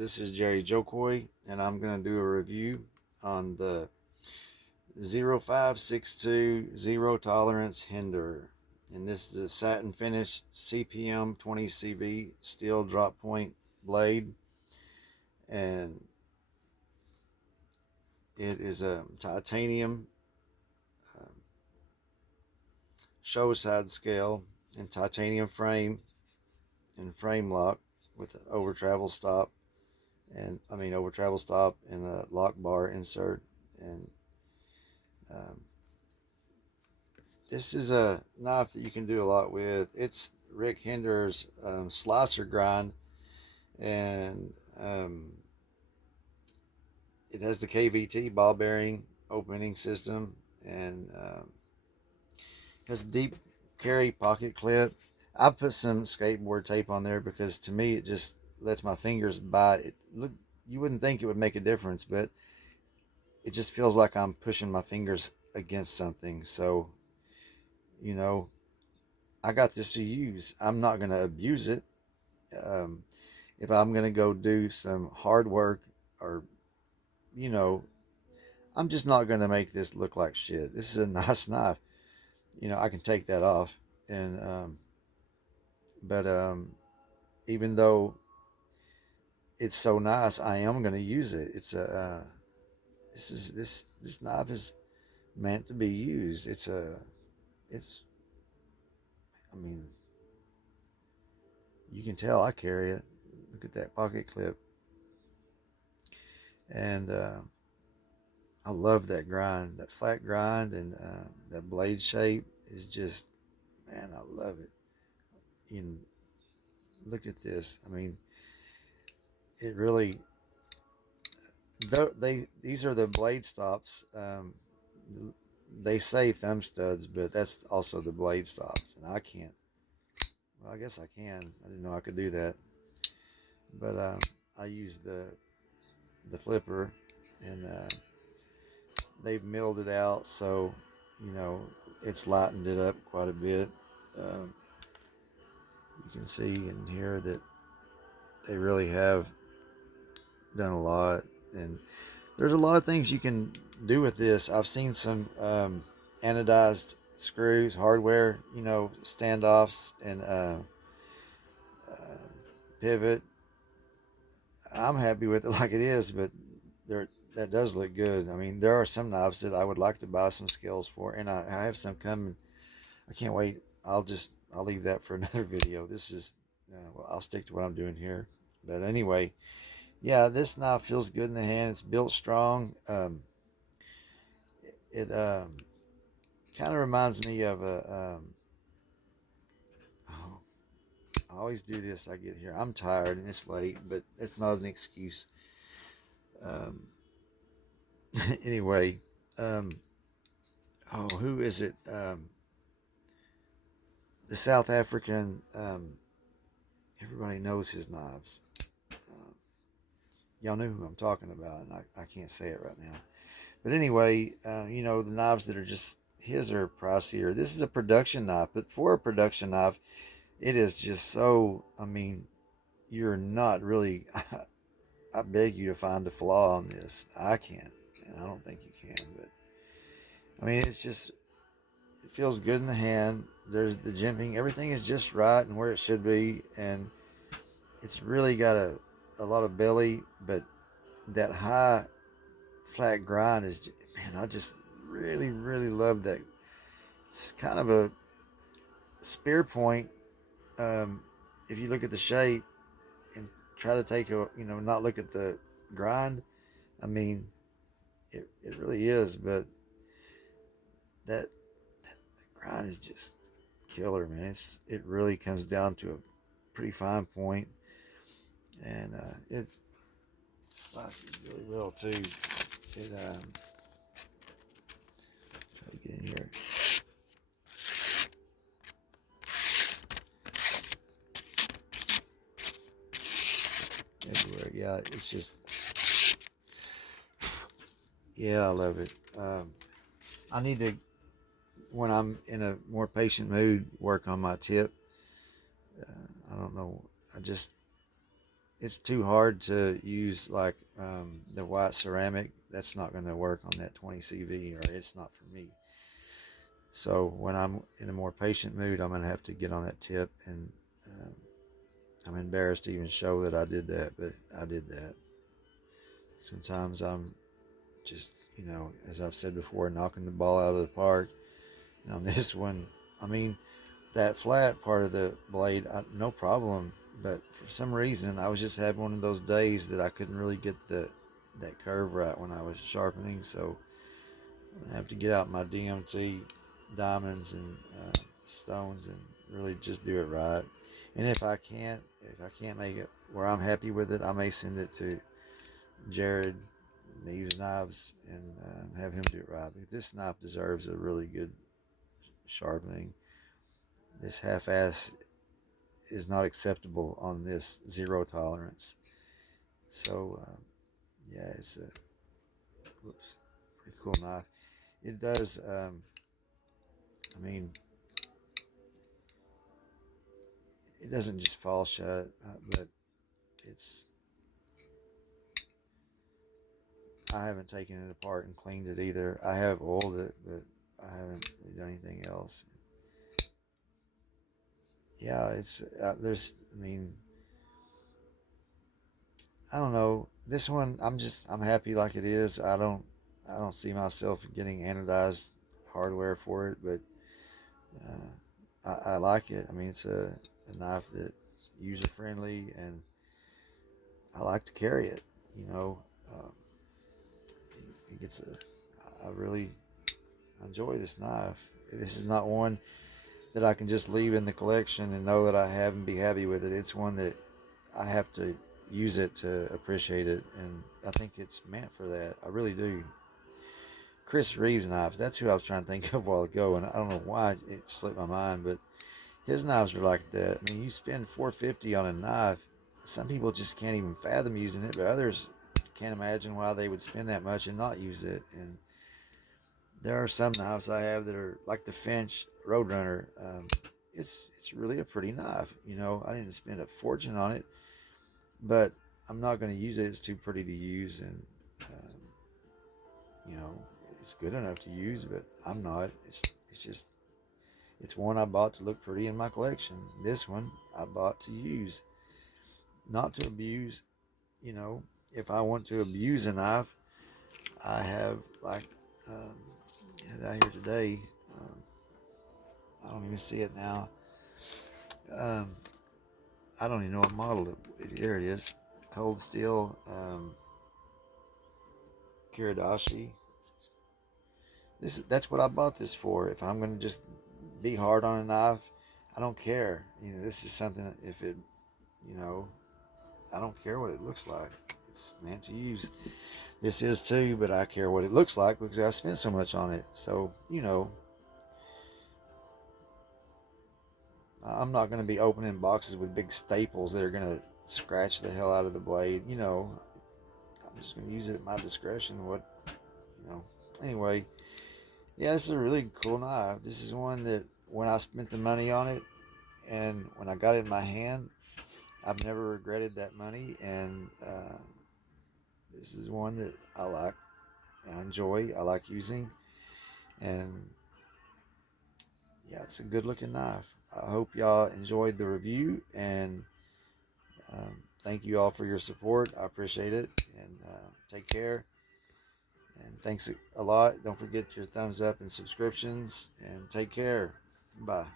this is Jerry Jokoy, and I'm going to do a review on the 0562 Zero Tolerance Hinderer. And this is a satin finish CPM 20CV steel drop point blade, and it is a titanium show side scale and titanium frame and frame lock with an over travel stop and a lock bar insert. And this is a knife that you can do a lot with. It's Rick Hinder's slicer grind, and it has the KVT ball bearing opening system, and has a deep carry pocket clip. I put some skateboard tape on there because to me it just lets my fingers bite. You wouldn't think it would make a difference, but it just feels like I'm pushing my fingers against something. So, you know, I got this to use. I'm not going to abuse it. Um, if I'm going to go do some hard work, or, you know, I'm just not going to make this look like shit. This is a nice knife. I can take that off. And, but even though it's so nice, I am going to use it. This knife is meant to be used. It's, I mean, you can tell I carry it. Look at that pocket clip. And I love that grind, that flat grind, and that blade shape is just, man, I love it. Look at this. I mean, it really, these are the blade stops. They say thumb studs, but that's also the blade stops. And I can't, well, I guess I can. I didn't know I could do that. But I use the flipper, and they've milled it out, so it's lightened it up quite a bit. You can see in here that they really have done a lot, and there's a lot of things you can do with this. I've seen some anodized screws, hardware, standoffs, and pivot. I'm happy with it like it is, but that does look good. I mean, there are some knives that I would like to buy some scales for, and I have some coming. I can't wait. I'll leave that for another video. This is, well, I'll stick to what I'm doing here. But anyway, yeah, this knife feels good in the hand. It's built strong. It kind of reminds me of a, oh, I always do this. I get here. I'm tired and it's late, but it's not an excuse. Um, anyway, who is it? The South African, everybody knows his knives. Y'all know who I'm talking about, and I can't say it right now. But anyway, the knives that are just his are pricier. This is a production knife, but for a production knife, it is just so, I mean, you're not really, I beg you to find a flaw on this. I can't, and I don't think you can, but I mean, it feels good in the hand. There's the jimping, everything is just right and where it should be, and it's really got a lot of belly, but that high flat grind is, man, I just really, really love that. It's kind of a spear point. If you look at the shape and try to take not look at the grind, I mean, it really is, but that grind is just killer, man. It really comes down to a pretty fine point, and it slices really well too. It try to get in here. Everywhere, yeah. It's just, yeah, I love it. I need to, when I'm in a more patient mood, work on my tip. I don't know. it's too hard to use like the white ceramic. That's not going to work on that 20 CV, or it's not for me. So when I'm in a more patient mood, I'm going to have to get on that tip, and um, I'm embarrassed to even show that I did that, but I did that. Sometimes I'm just, as I've said before, knocking the ball out of the park. And on this one, I mean, that flat part of the blade, no problem. But for some reason, I was just having one of those days that I couldn't really get that curve right when I was sharpening. So I'm gonna have to get out my DMT diamonds and stones and really just do it right. And if I can't make it where I'm happy with it, I may send it to Jared Neves Knives and have him do it right. Because this knife deserves a really good sharpening. This half-ass is not acceptable on this zero tolerance. So yeah, it's a pretty cool knife. It does. I mean, it doesn't just fall shut, but it's. I haven't taken it apart and cleaned it either. I have oiled it, but I haven't done anything else. Yeah, it's there's. I mean, I don't know. This one, I'm happy like it is. I don't see myself getting anodized hardware for it, but I like it. I mean, it's a knife that's user friendly, and I like to carry it. You know, um, it gets a. I really enjoy this knife. This is not one that I can just leave in the collection and know that I have and be happy with it. It's one that I have to use it to appreciate it, and I think it's meant for that. I really do. Chris Reeves knives. That's who I was trying to think of a while ago, and I don't know why it slipped my mind, but his knives are like that. I mean, you spend $450 on a knife. Some people just can't even fathom using it, but others can't imagine why they would spend that much and not use it. And there are some knives I have that are like the Finch Roadrunner. It's really a pretty knife. I didn't spend a fortune on it, but I'm not going to use it. It's too pretty to use, and um, you know, it's good enough to use, but I'm not. It's just it's one I bought to look pretty in my collection. This one I bought to use, not to abuse. If I want to abuse a knife, I have like had out here today. Um, I don't even see it now. Um, I don't even know what model there it is. Cold Steel Kiridashi. That's what I bought this for. If I'm gonna just be hard on a knife, I don't care. This is something if it, you know, I don't care what it looks like. It's meant to use. This is too, but I care what it looks like because I spent so much on it. So I'm not going to be opening boxes with big staples that are going to scratch the hell out of the blade. I'm just going to use it at my discretion. You know. Anyway, yeah, this is a really cool knife. This is one that when I spent the money on it and when I got it in my hand, I've never regretted that money. And this is one that I like, I enjoy, I like using. And yeah, it's a good looking knife. I hope y'all enjoyed the review, and thank you all for your support. I appreciate it, and take care. And thanks a lot. Don't forget your thumbs up and subscriptions, and take care. Bye.